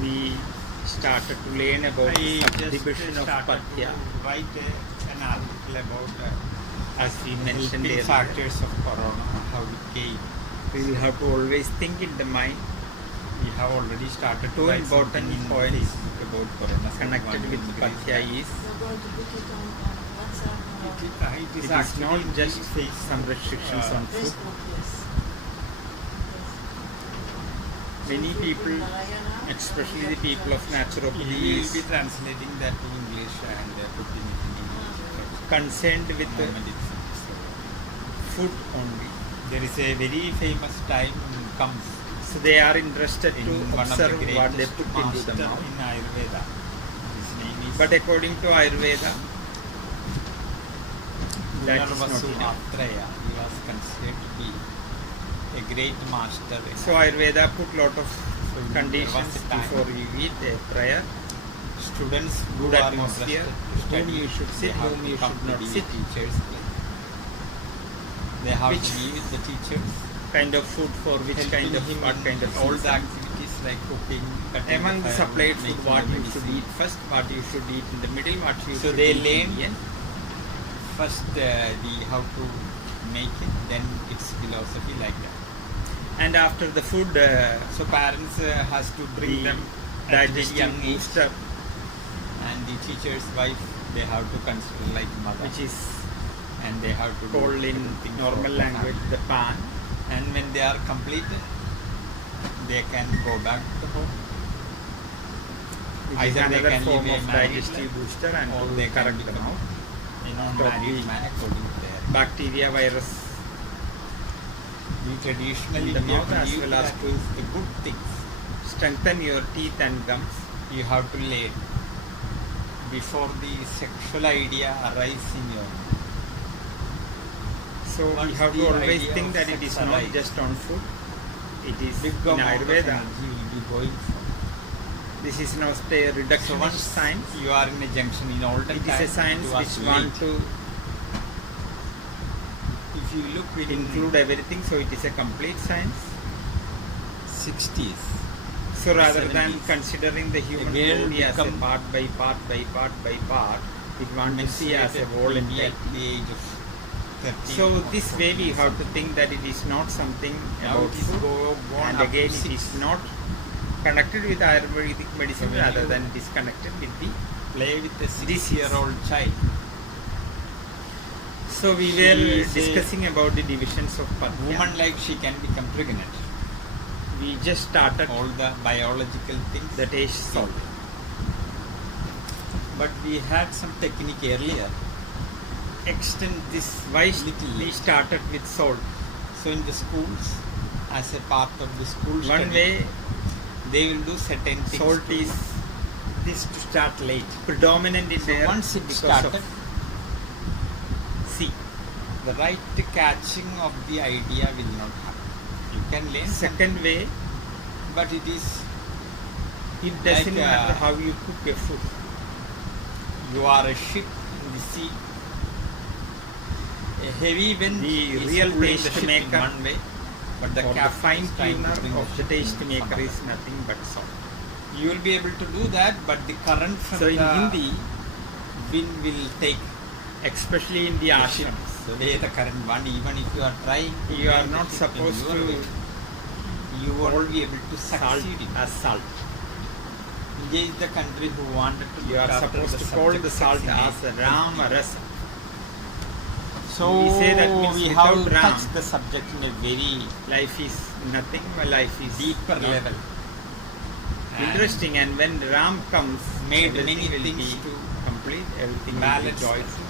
we started to learn about I subdivision just of started Pathya, to write an article about as we mentioned helping earlier. factors of corona, how it came. We will have to always think in the mind We have already started to two write important something in points Facebook about corona. connected with Pathya is You're going to put it on WhatsApp or It it is is actually not in just the some restrictions on food. Facebook, yes. Many people, Narayana, especially the people of We naturopathy, will is be translating that to English and putting it in English. concerned with the Medicine. So, food only. there is a very famous time comes So they are interested in to one of the observe what they greatest put into master the mouth. in Ayurveda. His name is But according to Ayurveda, that is not Vasu enough. Atraya. He was considered to be a great master. In So Ayurveda put lot of there conditions was a time before you eat, a prayer, students who good are atmosphere, interested to whom study, you should they sit, have whom to you come should to not the sit, teachers' place. They have Which- to be with the teachers. kind of food for which kind of, helping what him kind in of all the season. activities like cooking, cutting Among the firewood, supplied food, making what the you should medicine. eat first, what you should eat in the middle, what you So should they eat learn in the end. First, the how to make it, then its philosophy like that. And after the food, So parents has to bring the them at very digestive young age, booster, and the teacher's wife they have to consider like mother, which is and they have to do called in everything for normal the language family. the pan. And when they are completed, they can go back to home. Which is Either they another can form live a of married digestive life, booster and or to they can correct the become mouth. Stop married the man according to their. Bacteria, virus We traditionally in the we mouth as believe well as that to the good things strengthen your teeth and gums. you have to learn before the sexual idea arise in your mind. So we Once have to the always idea think of that it sex is not arises, just on food. It is Big in amount of Ayurveda. energy will be going from. This is not a So reductionist once science. you are in a junction in olden It is a times, science it was which late. want to If you look in include everything, so it is a complete science. 60s, So rather than 70s, considering the human girl body as a become- part by part by part by part, it wants to see as a whole will be entity. at the age of 13 So or this way we 14 have to something. think that it is not something Now about it is food, gone and up to again it 6. is not connected with Ayurvedic medicine, So when rather you- than it is connected with the. Play with a This 6-year-old child. So we She were is a discussing about the divisions of Pathya. Woman like she can become pregnant. We just started All the biological things. the taste salt. But we had some technique earlier. Extend this Why little. we started with salt? So in the schools, as a part of the school One study, way they will do certain things. salt to is this to start late. predominant in So there once it because started, of C. the right catching of the idea will not happen. You can learn, Second way, but it is it doesn't Like, matter how you cook a food. you are a ship in the sea. A heavy wind The is real pulling taste the ship maker in one way, but the Or the captain fine is trying tuner to bring of the ship taste in maker some is other. nothing but salt. You will be able to do that, but the current from So in the Hindi, wind will take especially in the the ship. ashrams, The way the current one, even if you are trying, to you are make the not ship in supposed your to way, you won't be able to salt succeed in it. as salt. India is the country who wanted to You look are after supposed the to call the subject salt sex in as it. Rama Rasa. So we say that means we without have Ram, touched the subject in a very Life is nothing, my life is deeper not level. And interesting, and when Ram comes, made everything many will things be to complete, everything will be balance joyful,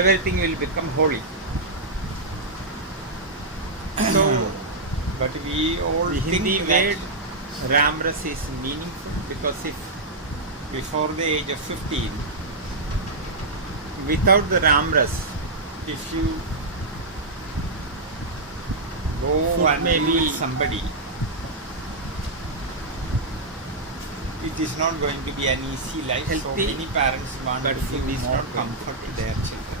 everything will become holy. So But we all the think Hindi that word Ramras is meaningful because if before the age of 15, without the Ramras, if you go Food and may be be- with somebody, it is not going to be an easy life. So Healthy, many parents want but to food give is more not going to comfort to taste. their children.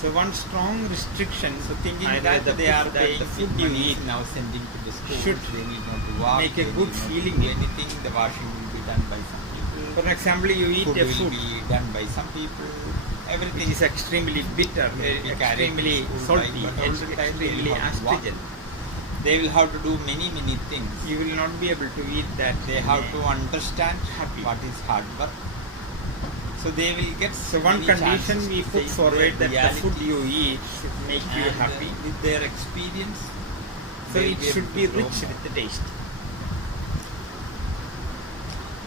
So one strong restriction, So thinking Ayurveda that they are puts that paying the food food you money eat now sending to the schools, should they need not to walk, make a they good need not to feeling do in. anything, the washing will be done by some people, For example, you eat food a will food be done by some people, everything which is extremely bitter, may be carried to extremely school salty, by- but all the time they extremely will have to walk. astringent. They will have to do many things. You will not be able to eat that. They have to understand Happy. what is hard work. So they will get So one many condition chances we to put face forward their that the food reality. you eat should make you And happy. with their experience, So they it will should able be to grow rich more. with the taste.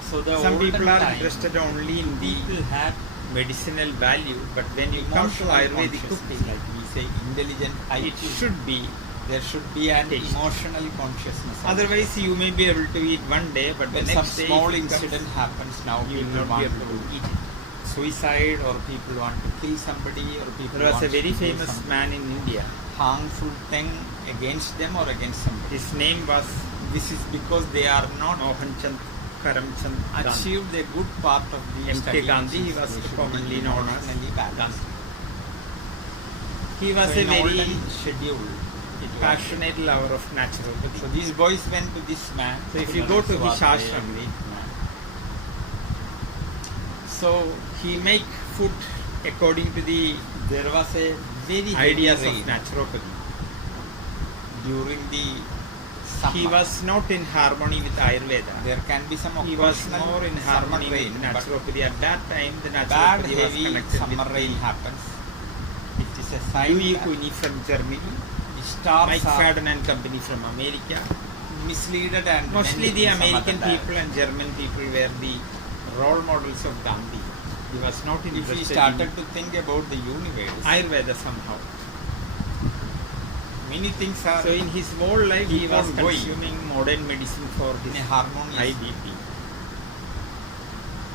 So the Some olden people are time, interested only in the people had medicinal value, but when you come to emotional Ayurvedic consciousness, cooking, like we say intelligent it IQ. should be. There should be an Taste. emotional consciousness. Otherwise, you may be able to eat one day, but when the some next day small if it comes, incident happens now, you will people not be want able to to eat it. suicide, or people want to kill somebody, or people There was want a very to do famous some man in India. harmful thing against them or against somebody. His name was This is because they are not Mohanchand Karamchand Gandhi. achieved a good part of the M.K. study, Gandhi, which he is was they should commonly be known as emotionally balanced. He was So a in very olden schedule, it was. passionate lover of So naturopathy. these boys went to this man. So if you go to his ashram, so he make food according to the there was a very heavy ideas of rain naturopathy. during the summer. He was not in harmony with Ayurveda. There can be some He was occasional more in summer harmony rain, with but naturopathy. At that time, the bad naturopathy was heavy connected summer with rain happens. It is a sign Louis that Cuny from Germany, the stars Mike are Fadden and company from America. misleaded, and Mostly meant the in some American other people and German people were the role models of Gandhi. He was not direction. If interested he started in to think about the universe, Ayurveda somehow. many things are So in his whole life, he keep was on going consuming modern medicine for in his a harmonious high way. BP.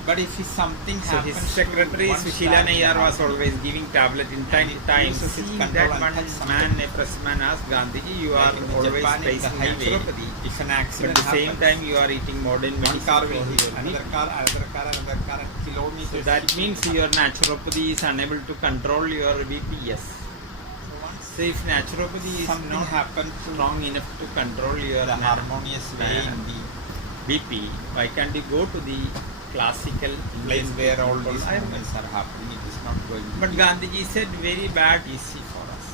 But if something So happens his secretary to one Sushila side, Nayyar was always giving tablet in time to time. uses his Seeing control that and one touch man, something. a pressman, asked Gandhiji, you are Like in always Japan, in the praising highway, naturopathy. if an But accident at the same happens, time, you are eating modern one medicine car for will hit your another BP. car, another car, and kilometers. So that means your naturopathy is unable to control your BP. Yes. So once So if naturopathy is something not happens to strong enough to control your the harmonious way in the BP, why can't you go to the classical place where all called these Ayurveda? movements are happening, it is not going to But be Gandhiji said very bad easy for us.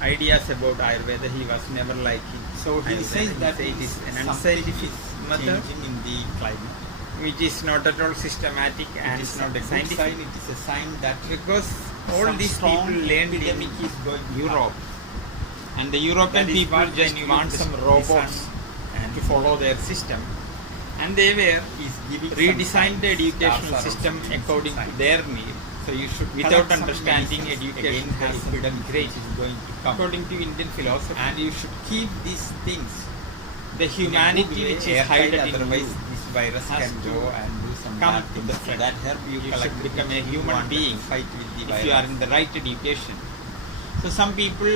ideas about Ayurveda. He was never liking. So he Ayurveda. says that it is an something unscientific is method changing in the climate. which is not at all systematic and It is not a good scientific. sign, it is a sign that Because all some these strong people learned epidemic in is going to Europe, happen. and the European That is people what just when you want look some the robots sun and to follow their system, and they were is giving some redesigned the signs. educational Stars are system also giving according some to signs. their need. So you should without collect some understanding medicines education against the has epidemic great. which is going to come. According to Indian philosophy, And you should keep these things the in a good humanity way, which is airtight, hidden in otherwise you this virus has can to go and do some come bad to things. the So front. that help you You collect should it become if a you human want to being fight with the if virus. you are in the right education. So some people,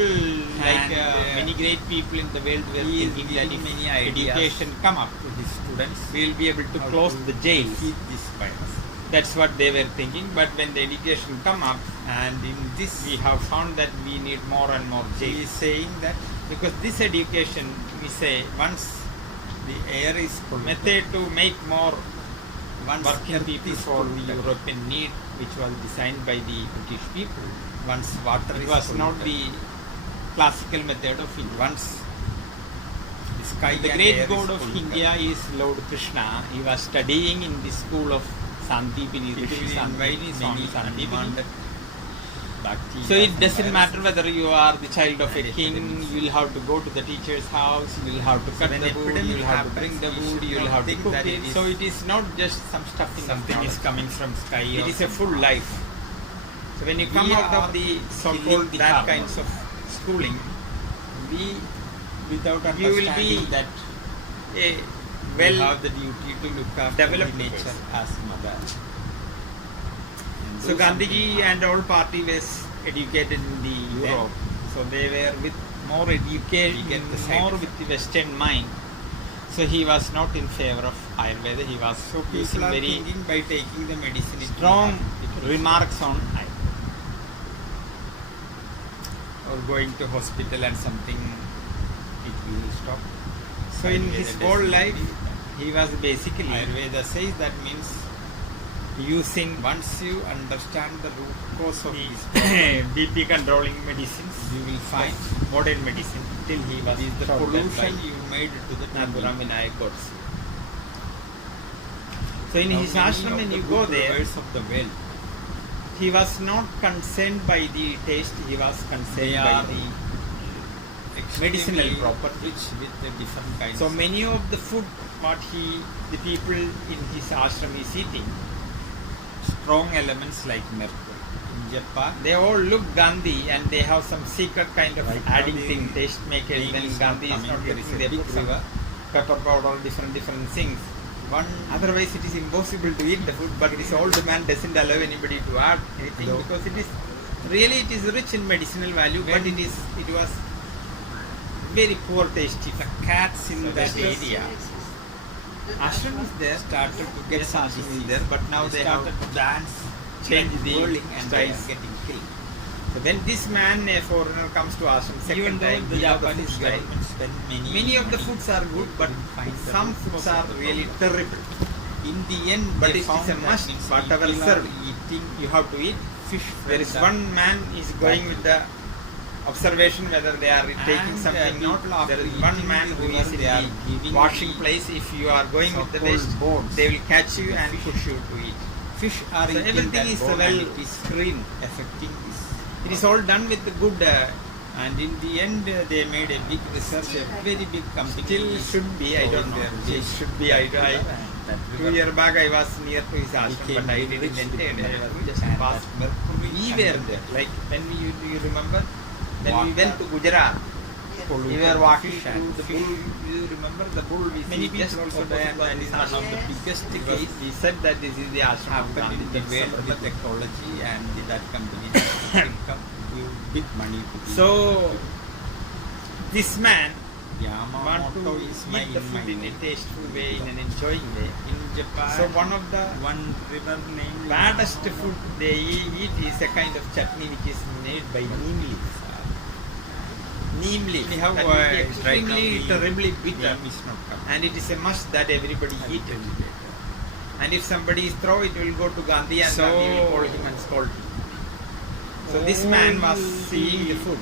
like And, many great people in the world, were he is thinking that giving if many ideas education come up, to his students, we will be able to how close to the jails. defeat this virus. That's what they were thinking. But when the education come up, And in this, we have found that we need more and more he jails. is saying that Because this education, we say, once the air is polluted, method to make more once working earth people is for the polluted, European need, which was designed by the British people. once water It is was not polluted, the classical method of India. once the sky The and great air god is of polluted, India is Lord Krishna. He was studying in the school of Sandipini, it Rishi will invite Sandipini, many Swami Sandipini. unwanted bacteria So it and doesn't viruses. matter whether you are the child of a And king, epidemics. you will have to go to the teacher's house, you will have to cut when the wood, epidemic you will have to happens, bring the we wood, should you will not have to think cook that it. it is So it is not just some stuffing of something is knowledge. coming from sky. It or is a full life. So when you We come out are of the so-called killing the that harmony. kinds of schooling, we, without You will understanding be that a we well have the duty to look after the developed nature person. as mother. And So do Gandhiji something and all party was educated in the Europe. So they were with more educated, We get the side more effect. with the Western mind. So he was not in favor of Ayurveda. He was So using people are very thinking by taking the medicine it will strong not- it will- remarks on Ayurveda. or going to hospital and something, it will stop. So in Ayurveda his doesn't whole do life, that. he was basically Ayurveda says that means using once you understand the root cause of this the problem, BP controlling medicines, you will find modern medicine, till he was it is the shorted by pollution you made to the Nathura tummy. Vinayak Godse. So in Now, his many ashram, of when the you good go there, rivers of the world, he was not concerned by the taste, he was concerned they by are the extremely medicinal property. rich with the different kinds. So many of the food what the people in his ashram is eating, strong elements like mercury. In Japan, they all look Gandhi and they have some secret kind of Right now adding the thing, taste makers. rain When is Gandhi not is not coming, there is getting, a they big put some river. pepper powder, different things. One Otherwise, it is impossible to eat the food. But this old man doesn't allow anybody to add anything No. because it is rich in medicinal value, but When- it was very poor tasty. the cats in So that this area Ashram is there, started to get Yes, some ashram is disease. there, but now they have started to dance, changed like the whirling, and they styles. are getting killed. So when this man, a foreigner, comes to ashram Even second though time, the he knows the Japanese food style. government spent Many of the money, foods are good, but couldn't find the some root foods cause are of the really problem. terrible. In the end, But they it is found a that must. means Whatever people are served, eating you have to eat. fish. There is one man is going with the observation whether they are taking And, something or people not. after There is eating one man the who river, is in they are the giving washing the place. If you are going with the so-called waste, bones. they will catch you The and fish. push you to eat. Fish are So eating everything that is bone well and it is screened. affecting this. It is all done with the good. And in the end, they made a big research, a very big company. Still should be. I don't know. It should be. I 2 years back I was near to his ashram, but I didn't enter. I was just past. We were there. Like when do you remember? When we went to Gujarat, we were walking through the bull. You remember the bull? We Many see just people also opposite die, and was that this is one of the ashram. biggest Because case we said that this is the ashram of happened in the Gandhi. world with ecology, and that company has income, give big money to the So this man want to Yamamoto is my eat the food in a tasteful way, in an enjoying way. in Japan. So one of the one river named baddest food they eat is a kind of chutney which is made by neem leaf. Neem leaf. Anyhow, That will be right extremely now the terribly bitter, name is not coming. and it is a must that everybody I will eat tell it. you later. And if somebody is throw, it will go to Gandhi, and So- Gandhi will call him and scold him. So this man was seeing the food,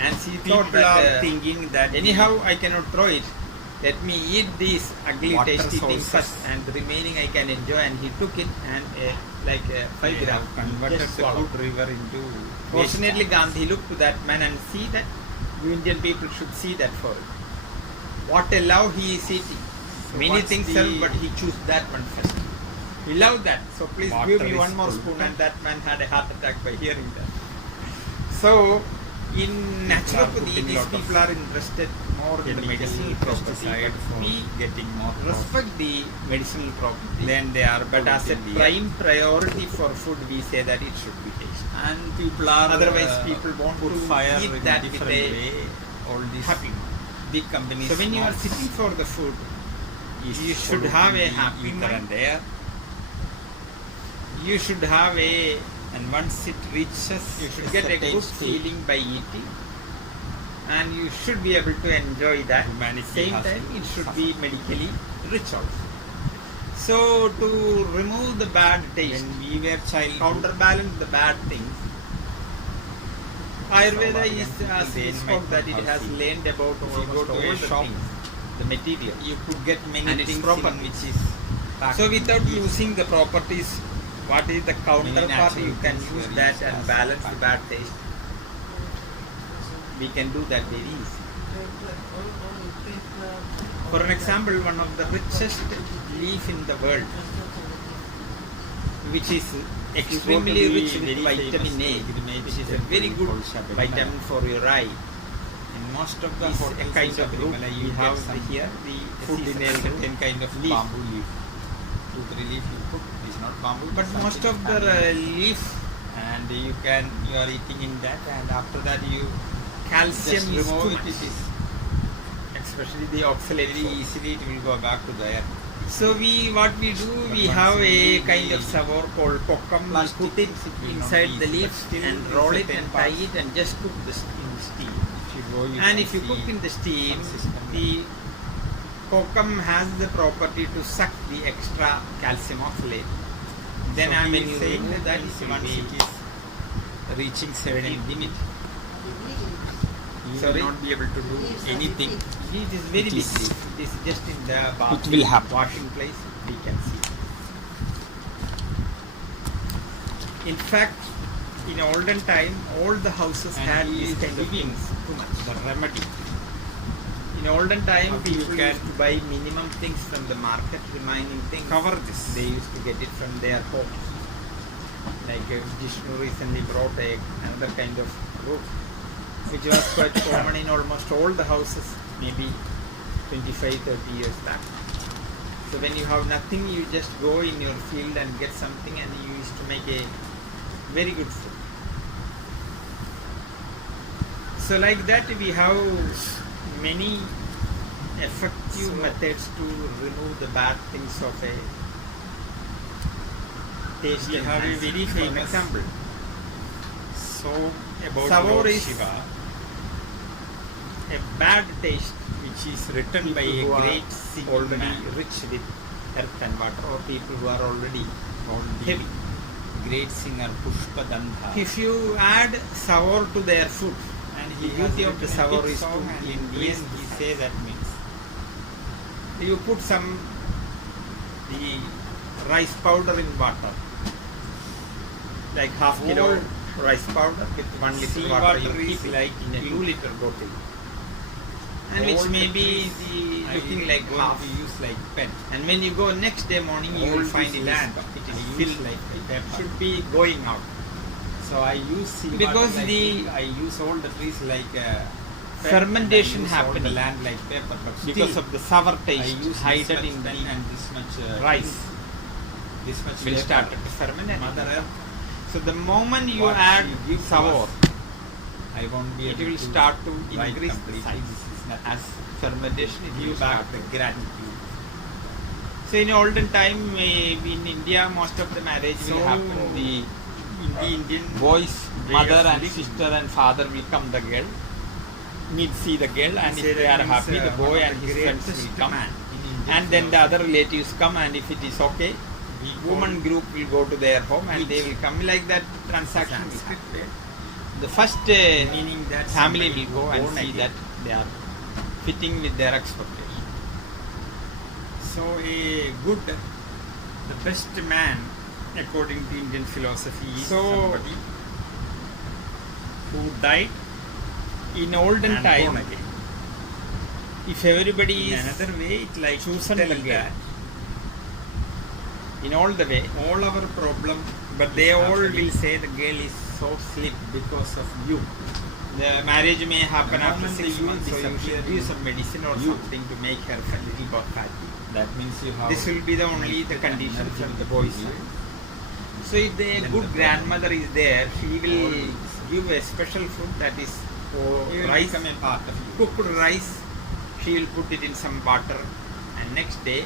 and he thought People are that thinking that anyhow I cannot throw it. Let me eat these ugly Water tasty things sources. first, and the remaining I can enjoy. And he took it and like 5 they grams have converted just the swallowed. good river into Fortunately, waste. Gandhi looked to that man and see that you Indian people should see that for it. What a love he is eating. So Many what's things the- served, but he chose that one first. He loved that. So please Water give me is one more spoon. polluted. And that man had a heart attack by hearing that. So in naturopathy, putting these lot of people are interested more in the chemical medicinal property. pesticide But for we getting more profit. respect the medicinal property. Then they are But as a polluting the prime priority for food, we say that it should be tasty. and people are Otherwise, people want put to fire eat in that a with different a way. All these happy. big companies. So when you are smoke sitting for the food, is you should polluting have a the happy ether mind. and air. you should have a And once it reaches, you should get a good feeling by eating, and you should be able to enjoy that. Humanity Same has time, to it should suffer. be medically rich also. So to remove the bad taste, When we were child, counterbalance the bad things, Ayurveda is, as we They spoke, might that not it have has seen. learned about If you go almost to a all the shop, things, the material. you could get many And it's things proper. in which is packed. So without losing the properties, what is the counterpart, natural you can things use were that used and as balance the packed. bad taste. We can do that very easy. For an example, one of the richest leaf in the world, which is extremely rich with vitamin A, which is a very good vitamin for your eye, In most of the is a hotels kind in of root. Sabrimala, We you have get some here the food in a certain kind of leaf. bamboo leaf. Tooth relief you put, it's not bamboo. But it's most something of the family. leaf And you are eating in that, and after that you calcium just is remove too it, much, it is especially the oxalate. very easily it will go back to the air. So what we do, we have a kind of savar called kokam. We put it inside the leaf and roll it and tie it and just cook the steam. And if you cook in the steam, the kokum has the property to suck the extra calcium oxalate. Then So when he you is saying remove that it once will it be is reaching certain limit, you Sorry? will not be able to do anything. it is very It big is- leaf. It is just in the It will happen. washing place we can see. In fact, in olden time, all the houses And had he these is kind of giving things. Too much. the remedy. In olden time, How you people can used to buy minimum things from the market, remaining things Cover this. they used to get it from their homes. Like Vishnu recently brought another kind of root, which was quite common in almost all the houses, maybe 25-30 years back. So when you have nothing, you just go in your field and get something, and you used to make a very good food. So like that, we have many effective methods to remove the bad things of a taste. We have a enhancing. very For famous example, So about Savar Lord is- Shiva, a bad taste which is written by people a who great are singing already man rich with earth and water, or people who are already called the heavy. great singer Pushpadandha. If you add sour to their food, And the he has beauty of the written a sour big is to song, and in the increase end the he size. say that means You put the rice powder in water, like half kilo Old rice powder with 1 liter sea water. water You is keep it like in a in 2-liter bottle, and which Old may be trees looking like going half. to use like pen. And when you go next day morning, you will Old find is it land. it I is use filled. like paper. Should be going out. So I use sea Because water the- I use all the trees like pen, Fermentation and I use all happening. the land like paper, but Because still of the sour I taste use hidden this in much pen the and this much rice this much will paper. start to ferment. And Mother Earth, so the moment you what add she gives to sour, us, I won't be it able will to start to write increase the completely. size. This is nothing. As fermentation, it will Give start back the to. gratitude. So in olden time, in India, most of the marriage will So, happen. The In the Indian boys, way mother of and living, sister and father will come the girl, see the girl, and say if they that are means, happy, the boy one of and the his friends greatest will come. man in Indian And then the philosophy. other relatives come, and if it is okay, We woman call group will go to their home and they Which? will come. Like that transaction will Sanskrit happen. word, The first meaning that family somebody will go and born see again. that they are fitting with their expectation. So the best man according to Indian philosophy is So, somebody who died In olden and born time, again. if everybody In is another way, it like chosen tell the girl. that in all the way, all our problem, but is they all happening will say the girl is so slim. because of you. The marriage may happen The after moment 6 you months, so you disappear, should give some medicine or you- something to make her a little more fatty. That means you have. This will be the only the condition energy from the with boys' you. side. So if the Then good the grandmother is there, she will All- give a special food that is You will rice, become a part of you. cooked rice. She will put it in some water, and next day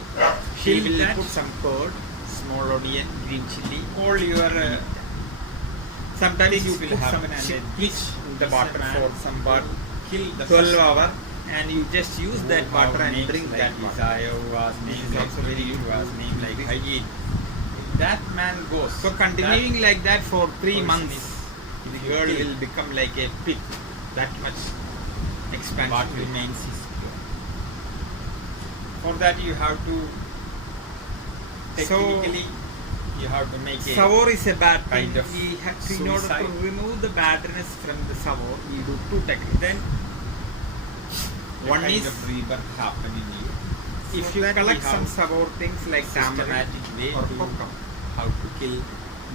she Till will that- put some curd, small onion, green chili. All your Sometimes things you will put some happen and then chickpeas in the this water man for some water, kill the 12 first hour, and you just use that who water have and names drink like that water. Isaiah, who was This named is like also very Philip, who was good. named like Hayyin. That man goes. So continuing like that for 3 person months, is- the if you girl kill, will become like a pig. That much expansion. what will remains is pure. For that you have to technically you have to make a Sour is a bad thing. kind of In order to suicide. remove the badness from the sour, we do 2 techniques. then One kind is of rebirth happen in you. if So you that we collect have some sour things like tamarind systematic way or to cocoa, how to kill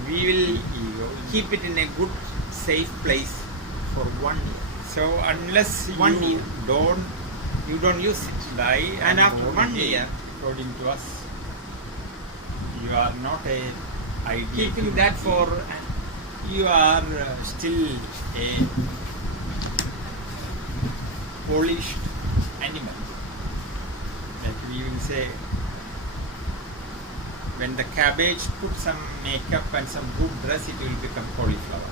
we will the ego. keep it in a good, safe place for 1 year. So unless 1 you year. don't You don't use it. die And after born 1 again, year, according to us, you are not a ideal keeping human that being. for You are still a polished animal. Like we will say, When the cabbage put some makeup and some good dress, it will become cauliflower.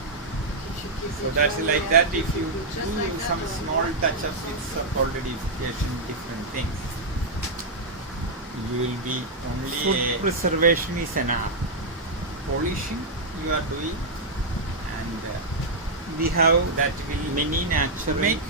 So that's like that. If you do some small touch-ups with solidification, different things, you will be only Food preservation is an art. polishing you are doing, and We have that will many natural make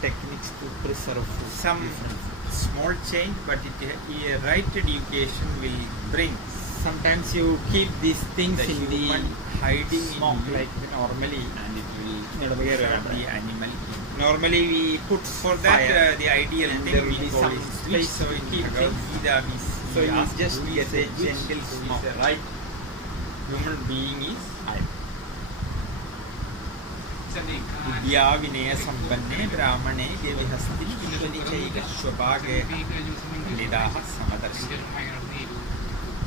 techniques to preserve food. some different food. small change, but a right education will bring Sometimes you keep these things the in human the hiding smoke, in you, like normally. and it will Normally, preserve the animal. Normally we put For that, fire. the ideal and thing there will we be call some is space so to in keep Bhagavad things. Gita we So you ask just who get is a the gentle who is smoke. the right human being is विद्याविनय संपन्ने ब्राह्मणे देवहस्तिनि विद्वनिचैक स्वभागे लिदाः समदर्शि.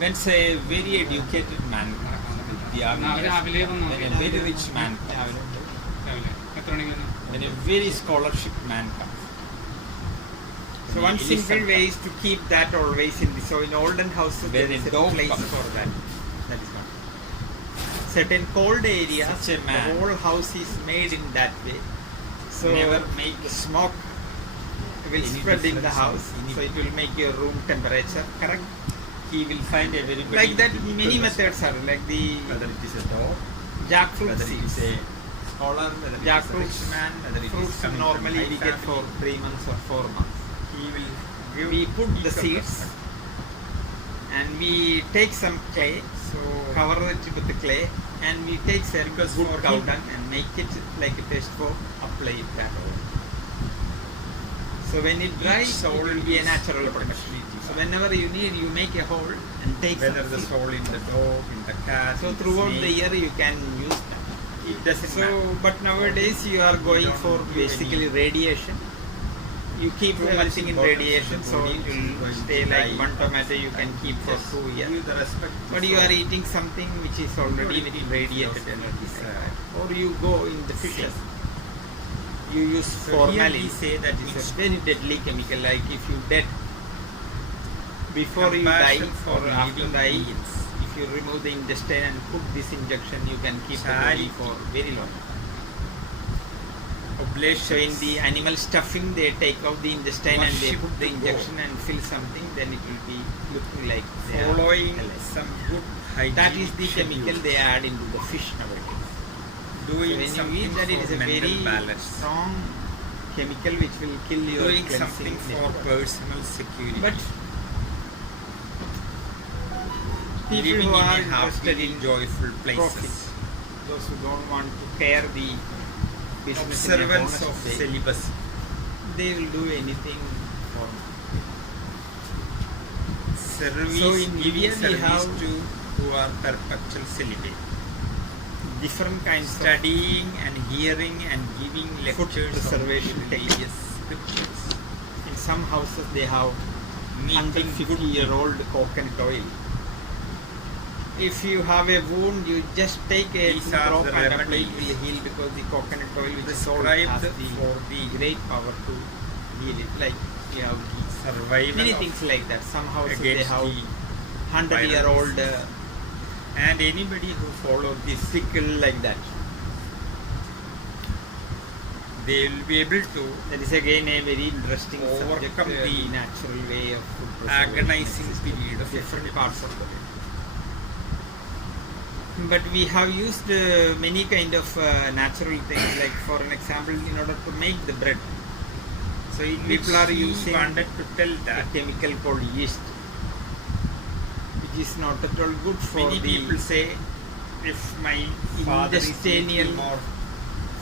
When say very educated man comes, Vidyavinaya, when a very rich man comes, when a very scholarship man comes. So one simple way is to keep that always in the. So in olden houses Where there is a a dog place comes. for that. That is not. Certain cold areas, Such a the man whole house is made in that way. So never make the smoke will any spread in the difference house. in So it will make your room temperature correct. he will find a very Like that, many methods are like the whether it is a dog, jackfruit whether it is seeds. a scholar, whether it is a Jackfruit rich man, whether it is fruits coming from normally high we get for family, 3 months or 4 months. he will give We put the each of seeds them. and we take some clay, So cover it with the clay, and we take some Because good for cow him- dung and make it like a paste form, apply it that way. So when it dries, Each it soul will be a is natural protection. completely So fine. whenever you need, you make a hole and take whether some the seed. soul in the dog, in the cat, So in the throughout the snake, year you can use that. it doesn't So, matter. but nowadays you are going don't for give basically any- radiation. You keep Too much everything in importance radiation, to the so body, it it will will stay like die. one tomato you can keep for Just 2 years. give the respect to But you soul. are eating something which is already Not very eating radiated because energy. it is, Or you go in the fishes. You use So here we formalin. say that It's it's a very deadly chemical. Like if you dead before you die compassion for or after living die, beings. if you remove the intestine and put this injection, you can keep the body Charity. for very long. So Oblation. in the animal stuffing, they take out the intestine and they Worship put the the injection and fill something. Then it will be looking like they are Following alive. some good hygiene. That is the chemical they add into the fish nowadays. So Doing when you something eat that, it is for a mental very balance. strong chemical which will kill your Doing cleansing something for network. personal security. But people living who in are a interested happy, in joyful profit, places. those who don't want to care the business in a Observance honest of way, celibacy. they will do anything for Service, So in giving India we service have- to who are perpetual celibate. different kinds of Studying and hearing and giving Food lectures preservation of religious scriptures. in some houses they have Meeting good 150-year-old coconut oil. If you have a wound, you just take a These drop are the and apply, it remedies will heal because the coconut oil which is sold prescribed has for the the great power to heal it. Like you have ghee. survival Many of things like that. Some houses they against have the 100-year-old and anybody who follows this, pickle like that. they will be able to That is again a very interesting subject. Overcome The the natural way of food preservation agonizing exists period in of different epidemic. parts of the world. But we have used many kind of natural things. Like for an example, in order to make the bread, So in People which are he using wanted to tell a that chemical called yeast, which is not at all good for many people the say if my father is intestinal little more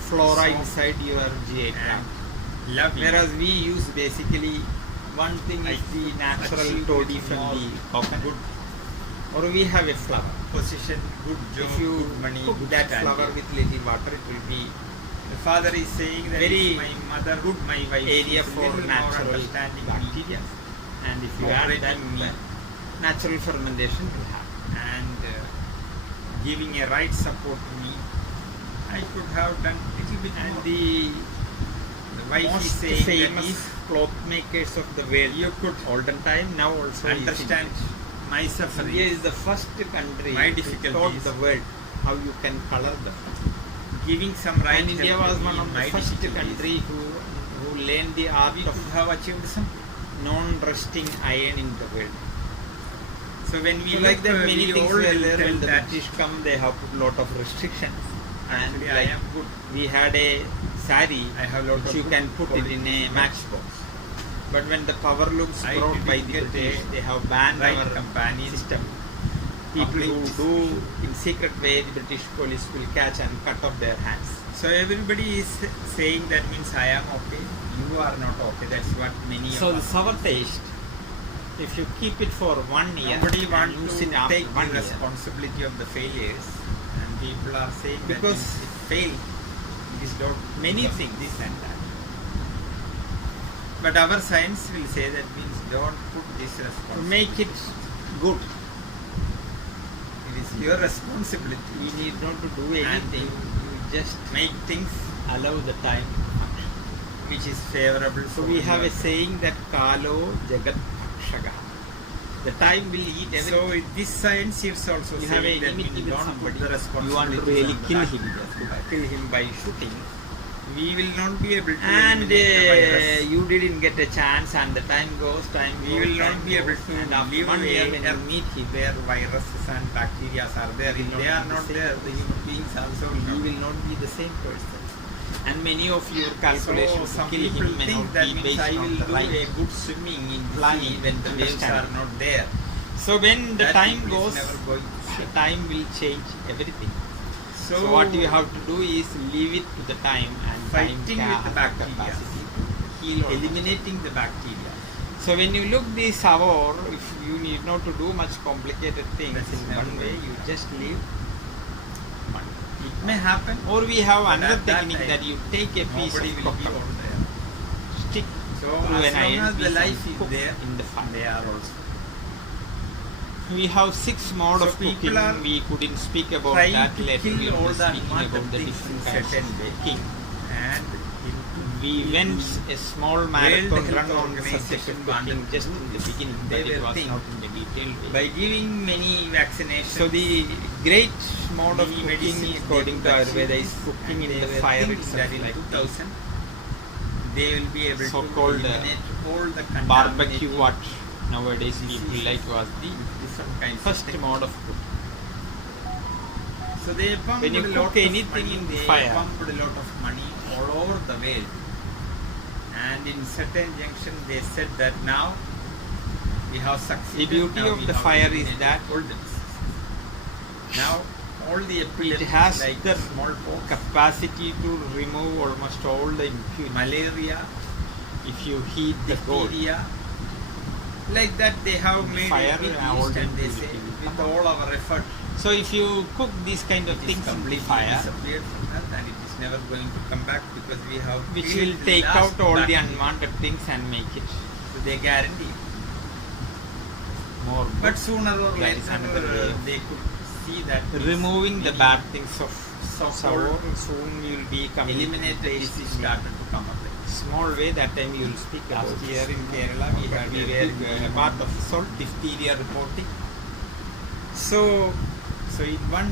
flora soft inside your GI and tract. loving, Whereas we use basically one thing is the natural achieve toddy with from more the coconut, good or we have a flower. position, good job, If you good money, cook good that standing. flower with little water, it will be The father is saying that very if my mother, good my wife, area is for little more natural understanding bacteria. And if you add that, Operating me. natural fermentation will happen. and giving a right support to me, I could have done little bit And more. the wife is most saying that famous if cloth makers of the world, you could olden time, now also is understand in my suffering, India is the first country My to difficulties. taught the world how you can color them. giving some right And India help was to one me of in the my first difficulties. country who learned the art We of could have achieved something. non-rusting iron in the world. So when we So like that, many we things all were will there. tell When the that British come, they have put lot of restrictions. And actually like I am good. we had a sari I have lot which of you good can put it in a qualities. matchbox. But when the power looks I brought by didn't the get British, a they have banned right our companion. system. People who Complete do in secret way, the British police will catch and cut off their hands. So everybody is saying that means I am okay. You are not okay. That's what many So of the us. sour taste, if you keep it for 1 year, Nobody and wants use to it after take 1 the year. responsibility of the failures, and people are saying Because that it failed. It is not many because things. this and that. But our science will say that means don't put this To responsibility. make it good, It is your responsibility. you need not to do And anything. You just make things allow the time to function. which is favorable. So for we have a your- saying that Kalo Jagat Bhakshaga. The time will eat everything. So this science is also You saying have a that enmity means with don't somebody. put the You want to responsibility really on the kill back him. of the Kill him by shooting. We will not be able to And eliminate the virus. you didn't get a chance, and the time goes, We will not be able to and after live 1 year when you where meet him, where viruses and bacteria are there. If they are not there, the human beings also will he not. will not be the same person. And many of your calculations So to some kill people him may think not that be means based I on will the do right. a good swimming in planning, sea when the waves are understanding. not there. So when the That time people is goes, never going to the swim. time will change everything. So, So what you have to do is leave it to the time, and Fighting time with the has bacteria. capacity to heal or eliminating the bacteria. So when you look this hour, if you need not to do much complicated things That is in never one way, going to you just leave one. It may happen. Or we have But another at that technique time, that you take a piece Nobody of will be copper, on there. stick So through as an long iron as the piece life and is cook there, in the fire. they are also. We have 6 modes So of cooking. people are We couldn't speak about trying that to later. kill We will all be the speaking unwanted about the things different in kinds of certain way. cooking. And We went a small marathon Health run on the subject Organization of cooking wanted just in the beginning, They but it were was think not in the detailed way. by giving many vaccinations. So the great mode of many cooking, medicines according to they Ayurveda, is achieved, cooking and in they the were fire thinking itself, that in like 2000 they will be able So-called, to eliminate all the barbecue. contaminating What nowadays people diseases like was the different kinds first of things. mode of cooking. So they pumped When you a lot cook of anything money, in the they fire, pumped a lot of money all over the world. And in certain junction they said that now we have succeeded. The beauty now of we the have fire is eliminated that all the diseases. Now all the it epilepsy has like the smallpox, capacity to remove almost all the impurities. malaria, If you heat the gold, diphtheria, like that they have made Fire a big and all list the and they say impurity will with come all our effort so if you cook these kind of it is things in the completely fire, disappeared from earth and it is never going to come back because we have which killed will the take last out all the bacteria. unwanted things and make it So they guarantee. more But good. sooner or That is later another way of they could see that removing the we bad things of so-called sour, soon you will be coming to eliminated taste disease in a started to come up. small way. That time you will speak about Last year this. in Kerala we But had we a were big, a part of salt. diphtheria reporting. So in one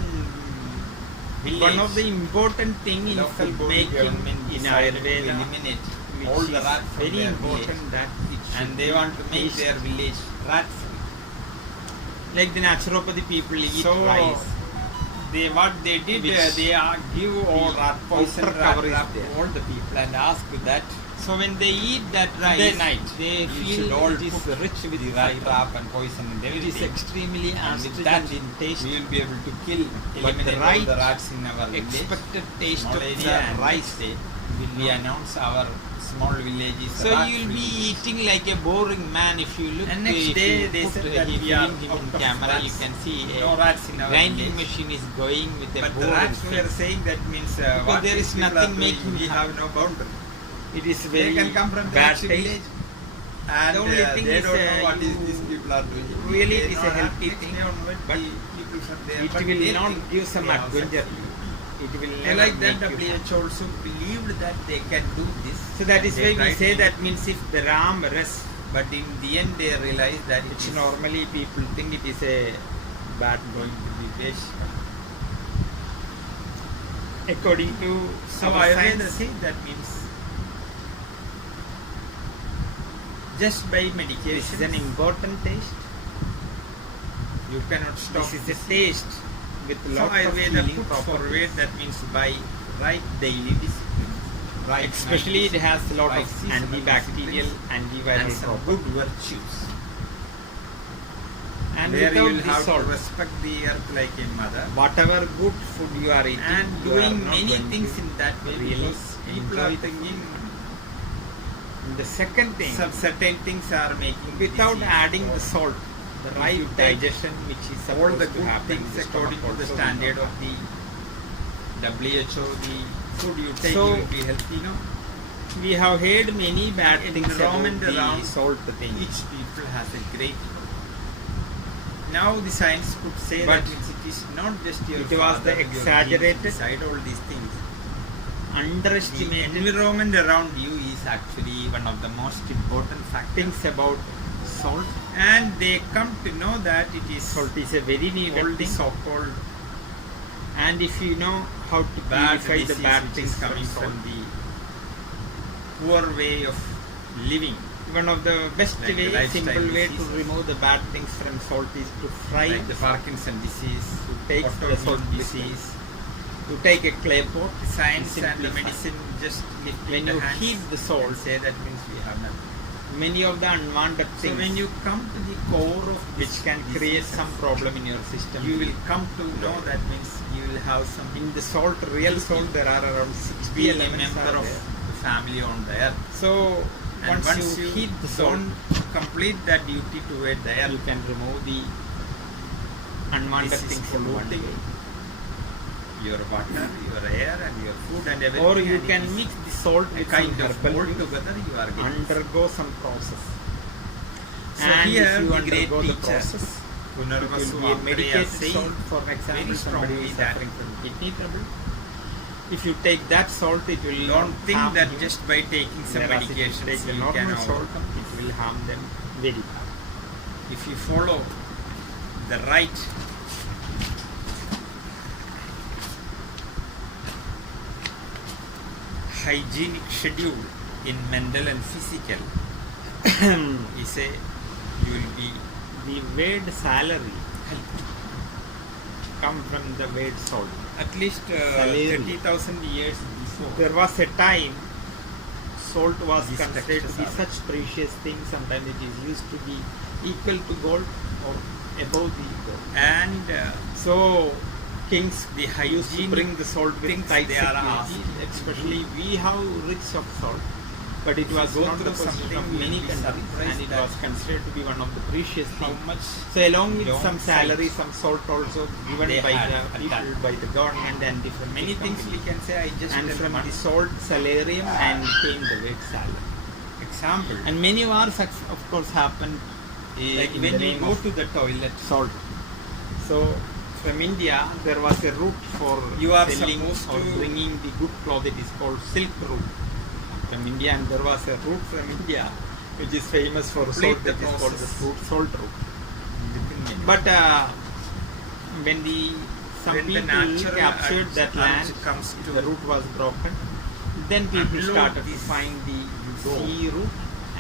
village, One of the important thing in local food body making government in decided to Ayurveda, eliminate which all the is rats from very their important village. that it should And they be want to make tasty. their village rat free. Like the naturopathy people eat So rice. what they did, Which they give all rat poison outer rat cover is trap there. to all the people and ask that So when they eat that rice, Day night, they you feel should all it is put rich with the rat fiber. trap and poison and It is everything. extremely And with astringent that in taste. we will be able to kill, But eliminate the all right the rats in our village. expected taste Small of area the and rice. next day will we announce our small villages. So you'll be eating like a boring man if you look. And next if day you they put said a that we film are him out in of camera, you rats. can see No a rats in our grinding village. machine is going with a But the boring rats were face. saying that means Because what there these is people nothing are doing, making we happen. have no boundary. It is They very can come from the bad next taste. village and The only thing they is, don't know what you- is these people are doing. really They it is know a healthy that thing, they don't know but the people from there, It but will they not think give some they have adventure. succeeded. It will And never like that make you happy. WHO also believed that they can do this. So that is They why we tried say to- that means if the ram ras But in the end, they realize that Which normally people think it is a bad going to be waste. according to So our Ayurveda science. say that means just by This medication is an important taste. you cannot stop. This is this. a taste with So lots of Ayurveda healing put forward properties. that means by right daily discipline, right Especially it mind has a lot by of seasonal antibacterial, disciplines, and antiviral some properties. good virtues. And Where you without will the have salt, to respect the earth like a mother, whatever good food you are eating, and you are doing not many going things to in that way really because people are enjoy the thinking And the second thing, some certain things are making without disease adding or the salt, the if right you take digestion which is all supposed the to good happen in things the according stomach to the also standard will of not the WHO, the food you take, So, you will be healthy. No, happen. We have heard many bad The things about environment the around salt thing. each people has a great. Now the science could say But that it is not just your it was father, the your genes exaggerated, decide all these things. The underestimated environment around you is actually one of the most important factors. things about salt. And they come to know that it is Salt is a very all needed the thing. so-called And if you know how to bad purify the disease bad which things is coming from from salt, the poor way of living. one of the best Like the way, lifestyle simple way to diseases. remove the bad things from salt is to fry Like the the salt, Parkinson disease, to take the autoimmune salt disease. to take a clay pot, Science and the simplify. medicine just lift When the you hands heat the salt, and say that means we have nothing. many of the unwanted So things when you come to the core of which this can create disease, some problem in your system, you will come to know that means you will have some in the salt, real salt, there are around 60 be a elements member are of there. the family on the earth. So And once you heat the salt, don't complete that duty toward the earth, you can remove the unwanted this is things in one polluting day. your water, your air and your food and everything. Or you and can it is mix the salt a with kind some of herbal all juice, together you are getting. undergo some process. So And here if you the great undergo the teacher, process, it Punarvasu will be a Atreya medicated saying salt. For example, very somebody strongly is that suffering from kidney trouble. If you take that salt, it will don't not think harm that you. just by taking some Whereas if you medications take the you normal can salt, overcome. it will harm them very bad. If you follow the right hygienic schedule in mental and physical, he say you will be The word salary come from the word salt. at least Salary. 30,000 years before. There was a time salt was These considered to be textures are such precious thing. Sometimes it is used to be equal to gold or above the gold. And So kings the used to hygienic bring the salt with things tight they are security. asked. Especially we have rich of salt, but it was go not the through position something, of you many will be countries, surprised and it that was considered to be one of the precious how things. much So along with don't some salary, cite. some salt also given They by had the at people, that. by the government and different many big things we companies. can say. I just And tell from one the salt salarium and came the word salary. example. And many wars of course happened Like in when the you name go of to the toilet, salt. So from India there was a route for You are selling supposed or to- bringing the good cloth. It is called silk route from India, and there was a route from India which is famous for Complete salt, the that is called the process. salt route. But when some when the people natural captured that urge land, comes to the route was broken. Then people unload started to this find the door. sea route,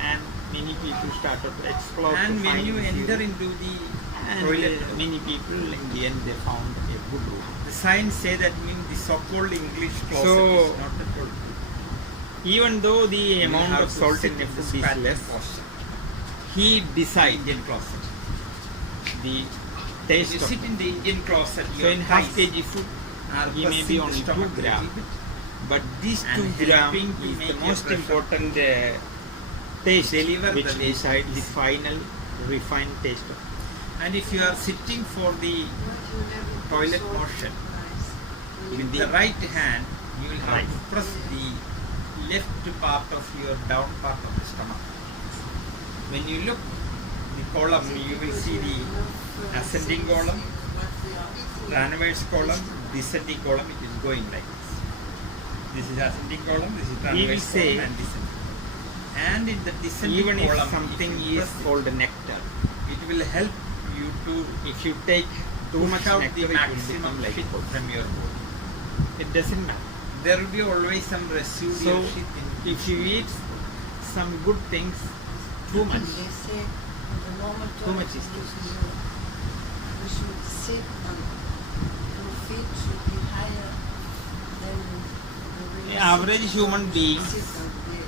and many people started to explore and to when find you the sea enter route. into the And toilet, many people in the end they found a good route. the signs say that means the so-called English closet So- is not at all. Even though the You amount have of to salt sit in the in the food is squat less, posture. he decides Indian closet. the If taste you of sit it. in the Indian closet, So your in half thighs kg food, are he may pressing be the only 2 stomach a grams. little bit. But these And 2 grams helping to is make the your most pressure important taste deliver which the waste decides the is- final refined taste of it. And if you are sitting for the toilet motion, with the right hand, you will have Right. to press the left part of your down part of the stomach. When you look the column, you will see the ascending column, transverse column, descending column. It is going like this. This is ascending column, this is We will transverse say column and descending. And in the descending even if column, something if you is press called nectar. it will help you to If you take too push much out nectar, the it will maximum become like shit poison. from your body. It doesn't matter. There will be always some residual So, shit in if you eat some good things too much, They say the normal Too much toilet is too is we should sit and your feet should be higher than the the average human being sit and they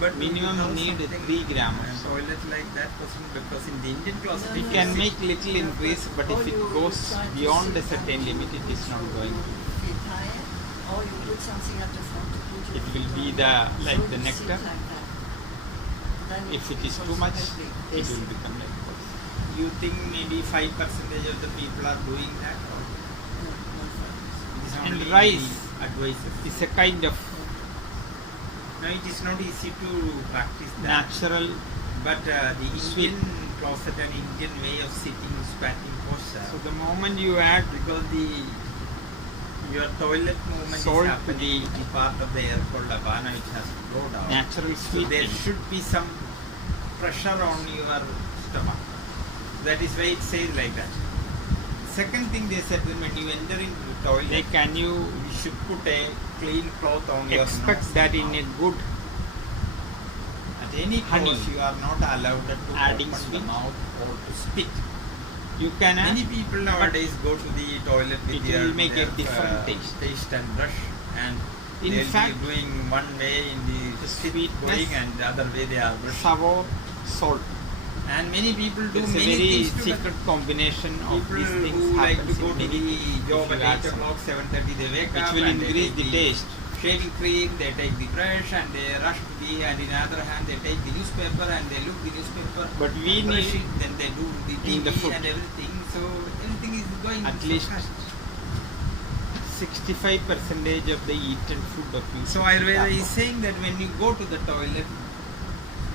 but minimum we have need something 3 grams. a toilet like that person, because in the Indian We classification can make little increase, but if it goes beyond a certain limit, it is not going to. feet higher, or you put something at the front to put your It will feet be on. the like So the you nectar. sit like that. Then If it is too also much, helping. it They will say, become like poison. you think maybe 5% of the people are doing that, or no, not that. it is And only rice the advices? It's a kind of No, it is not easy to practice that. natural. But the Sweet. Indian closet and Indian way of sitting, squatting posture, So the moment you add because your toilet movement Salt is to happening the- in part of the air called apana, which has to go down. natural So sweet, there should be some pressure on your stomach. That is why it says like that. Second thing they said, that when you enter into the toilet, like, can you you should put a clean cloth on your expect nose that and in a mouth. good At any honey, course, you are not allowed to adding open the sweet? mouth or to spit. you can add, Many people nowadays go to the toilet with it their, will make a their, different taste. paste and brush, and In they'll fact, be doing one way in the spit sweetness, going, and the other way they are brushing. sour, salt. And many people do It's a many very things to secret combination the of people these things who like to happens go in to many the things job if at you add 8 some, o'clock, 7:30 they wake which up will and they increase take the taste. shaving cream, they take the brush and they rush to the, and in the other hand they take the newspaper and they look the newspaper, But we brush need it, then they do the in TV the food. and everything, so everything is going At so least fast. 65% of the eaten food of you. So should be Ayurveda is tapa. saying that when you go to the toilet,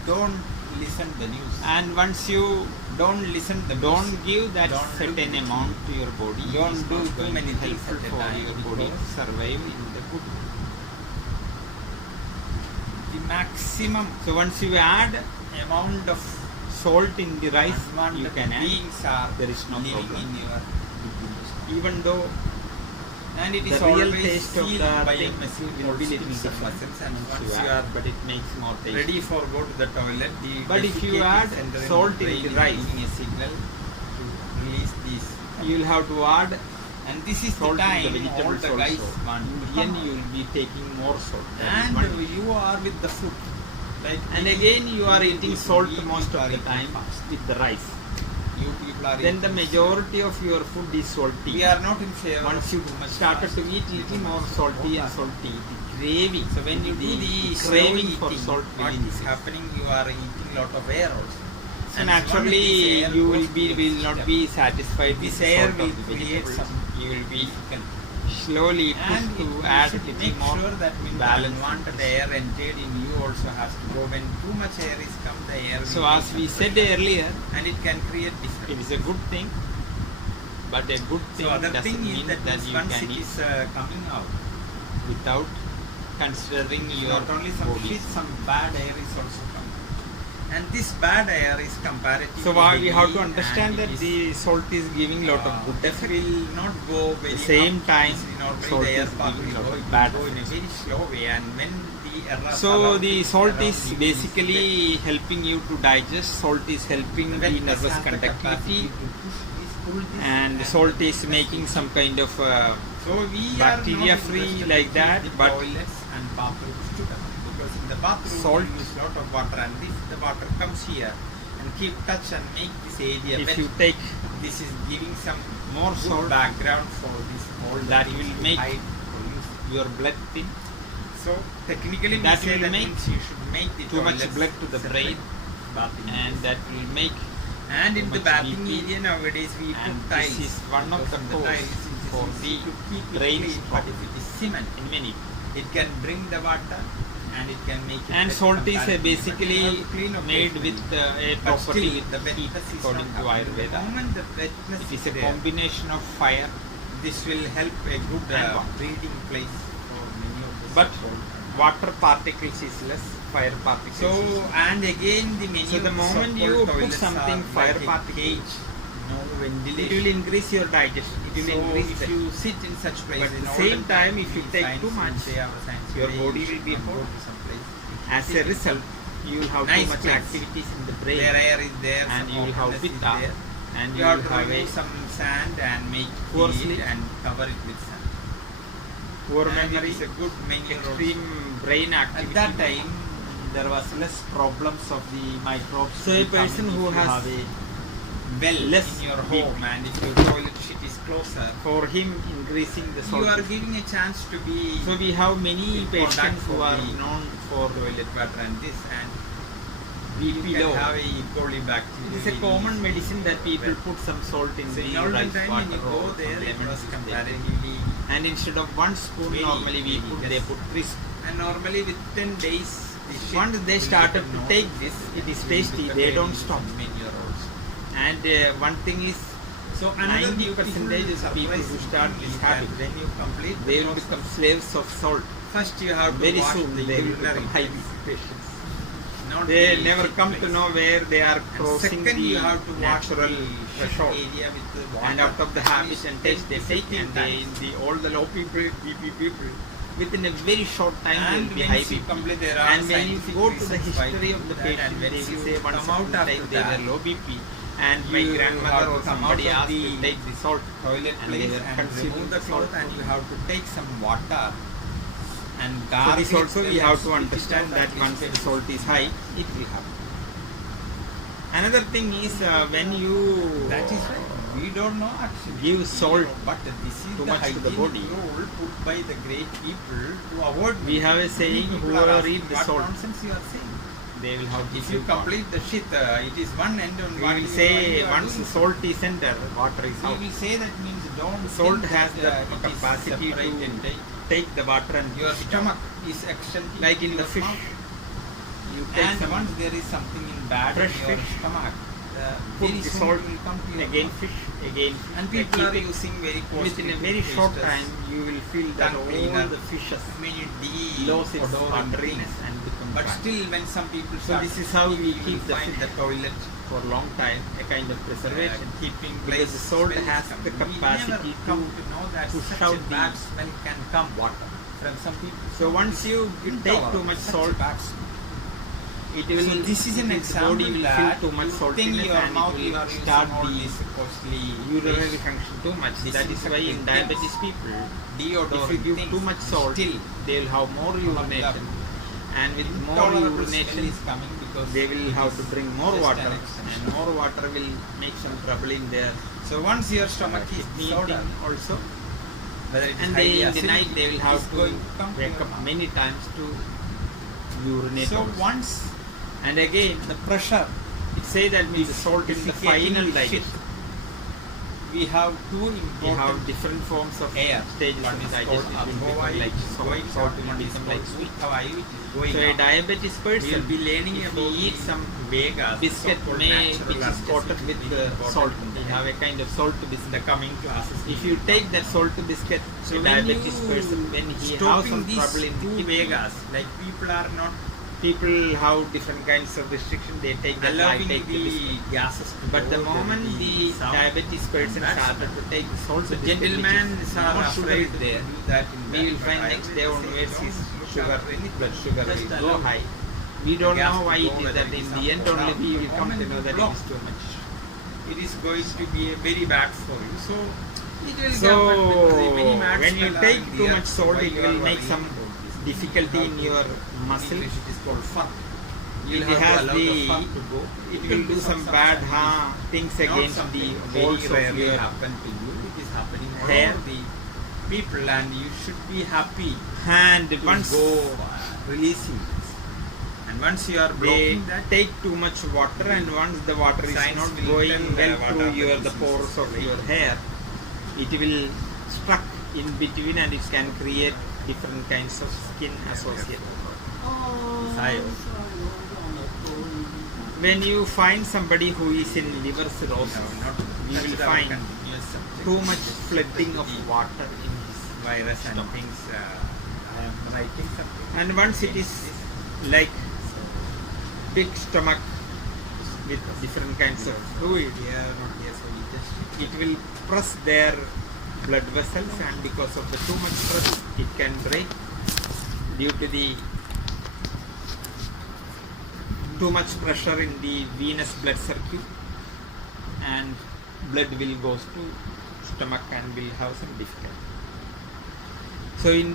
don't listen the news. And once you Don't listen the don't music. give that Don't certain look- amount to your body, Don't it is do not too going many to be things helpful at a for time, your body to because survive in the good. The maximum So once you add amount of salt in the rice, you unwanted can add. beings are There is no living problem. in your, Even though and it the is real always taste of sealed the by thing a machine will called be little skin different. substance, and once once you you add, are but it makes more taste. ready for go to the toilet, the But if you defecate add is entering salt in brain the is rice, giving a signal to release these. You will have to add And this is salt the in time the all vegetables the guys also. want to Then come you out. will be taking more salt. That is And one. you are with the food. Like And we- again you are we eating people salt eat, most people of are the eating time fast. with the rice. You people are Then the eating majority of your food is salty. We are not in favor Once of you too much started fast. to eat little more salty and salty, the craving, So when you do the craving slow for eating, salt will what is increase. happening? You are eating lot of air also. So And naturally once this air you goes will to be the will not system, be satisfied with this the air salt will of the create vegetables. some You will be chicken. slowly pushed And to you add should little make more sure that when the balance. unwanted air entered in you also has to go. When too much air is come, the air will So make as we some said pressure, earlier, and it can create it difference. is a good thing, but a good thing So other doesn't thing mean is that, that you once can it eat is coming out, without considering your not only some body. shit, some bad air is also coming. And this bad air is comparatively So we have to heavy, understand and that it is, the salt is giving lot of good it effect. will not go very The same up time, easily. Normally salt the air is part giving will lot go, of it will bad go in a very slow way, and when the air So the salt is around you basically helping you to digest. Salt is helping wet, the wetness nervous has the capacity conductivity, to push this, pull this, and salt is making some kind of so we bacteria are not free interested like to keep that, the but toilets and bathrooms together, because in the bathroom Salt- you use lot of water, and if the water comes here and keep touch and make this area if wet, you take this is giving some more good salt, background for this whole that will make hide pollution. your blood thin. So technically that we say will that make means you should make the too much toilets blood to the separate brain, bathing and areas. that will make And too in the much bathing BP, media nowadays we and put this tiles. is one of Because the the cause tiles is for easy the to keep it brain clean, but if it is cement, in many. it can bring the water and it can make it And wet salt is comparatively, but you basically have to clean made occasionally. with a But property still, the with heat wetness is according not to happening. Ayurveda. The moment the wetness It is a there, combination of fire. this will help a good And water. breeding place for many of the But so-called water particles is less, fire particles So, is more. and again the many So the moment you so-called put toilets something are fire like a particle, cage, no it ventilation. will increase your digestion. It will So increase if the, you sit in such places, at the in same olden time, times, if you we take science too will much, say our science your way, body you will should be not go hot. to some place. as a result, you will have Nice too much place. activities in the brain, Where air is there, and some you will have openness is pitta, there. and You you have will to have remove a some sand and make Poor it sleep. and cover it with sand. poor And memory, it is a good manure also. extreme brain activity. At that time, there was less problems of the microbes. So a becoming person if who you has have a well less in your BP. home, and if your toilet shit is closer, for him increasing the you salt. are giving a chance to be So we have many in patients contact who for are the known for toilet water and this, and BP you can low. have a E. coli bacteria. It is a common medicine that people put some salt in So the in olden rice time, water when you or go some there, it lemon was juice they put. comparatively, And instead of one spoon, Very, normally we very put, less. they put 3 spoons. and normally within days, the shit Once they will started become to known, take this, it is will tasty, become they a don't stop. manure also. And one thing is, So another 90% beautiful of the people who surprise start is this that habit, when you complete they the will process, become slaves of salt. first you have to Very wash soon the they will urinary become high place, patients. not They the never shit come to place. know where they are And crossing second, the you have to wash natural the shit threshold. area with the water. And out of the At habits least and taste they 10 to take, 15 and they, times. all the low people, BP people, within a very short time they And will be high once you BP. complete, there are And when you scientific go to the reasons why history to of do the that, patient, and when they will you say once come upon out a after time they that, were low BP, and my you grandmother have or to come somebody out of asked to the take the salt. toilet And they place were and consuming remove the salt. cloth, and you have to take some water and So gargle this also it we well have and to spit it understand out that at once least the salt is high, it will happen. Another thing is when you That is right. We don't know actually. give We salt don't know, but this is too the much to the hygienic body. rule put by the great people to avoid. We have a Many saying, people are whoever asking, eat the what salt, nonsense you are saying. they will have to If you drink complete the shit, it is one end on water. what We will you say are once doing. the salt is entered, water is We out. will say that means don't. Salt think has that, the it is capacity to separate and take the water and your stomach is extending like to in the your fish. mouth. You take And some once there is something in bad fresh in your fish, stomach, put very the soon salt, it will come to your again mouth. fish, again fish. And They people keep are it using very costly within a very short toothpastes, time you will feel that tongue all cleaner, the fishes many lose its odoring wateriness things. and become But bad. still, when some people So start this is how we you keep will the find fish the toilet for a long time, a kind of preservation. keeping Because the salt has the We capacity never to come to know that push such out a the bad smell can come water from some people. So once you take too much Such a salt, bad smell. it will. So this is an the example body will that feel too much you think saltiness your and mouth it you will are start using all the these costly urinary fish, function too much. That is why in disinfecting diabetes things, people, deodorant if you give things, too much salt, still they will have more urination, and with more intolerable smell urination, is coming because they will it have is to drink more just water, an extension. and more water will make some trouble in their So once your stomach is kidney soda, eating also. whether it is And highly they, in the acidic, night they will have it's to going come to wake your up mouth. many times to urinate. So also. once And again, the pressure it say that with the salt in the final digestion. We have two We important have different forms of air. stages One of is digestion. called It will become alcohol, like which is going salt down, will one is become called like sweet. Uttavai, which is going So a down. diabetes person We'll be learning if about he eat the some Vegas, biscuit so-called may, natural which is acids, coated which with is very salt. important. We have a kind of salt In biscuit. the coming classes. If you take that salt biscuit, So a when diabetes you person, when he has stopping some these trouble in the two kidney, Vegas, like people are not people have different kinds of restriction. They take that, I allowing take the biscuit. the gases to But the go, moment then the sound. diabetes person That's started to take the salt So biscuit, gentlemen which is are no sugar afraid is there, to do that in we will that, find but next I day will onwards say, his don't look sugar, after anything. blood sugar Just will go allow high. We don't gas know to why go, it is whether that it in is the up end or only down. we will The come to moment know you that block, it is too much. it is going to be a very bad for you. So it will So happen because the many max when you smell take are too there. much So salt, why it you will are make worrying some about this? difficulty in your muscle. English it is called fur. You It have has to allow the, the fur to go. it will do some bad things Not against something the very holes of rarely your happen to you. It is happening all hair. over the people, and you should be happy hand. to Once go releasing this. And once you are they blocking that, take too much water, and once the water is Science not will going tell well what through are the the pores diseases of away. your hair, it will stuck in between and it can create different kinds of skin associated. Oh, Sayo. When you find somebody who is in liver cirrhosis, not you touch will the find continuous subject. too much flooding of water in his virus and stomach. things. am writing something. And once it is like big stomach with different kinds of fluid here, not here, so it will press their blood vessels, and because of the too much press, it can break due to the too much pressure in the venous blood circuit, and blood will goes to stomach and will have some difficulty. So in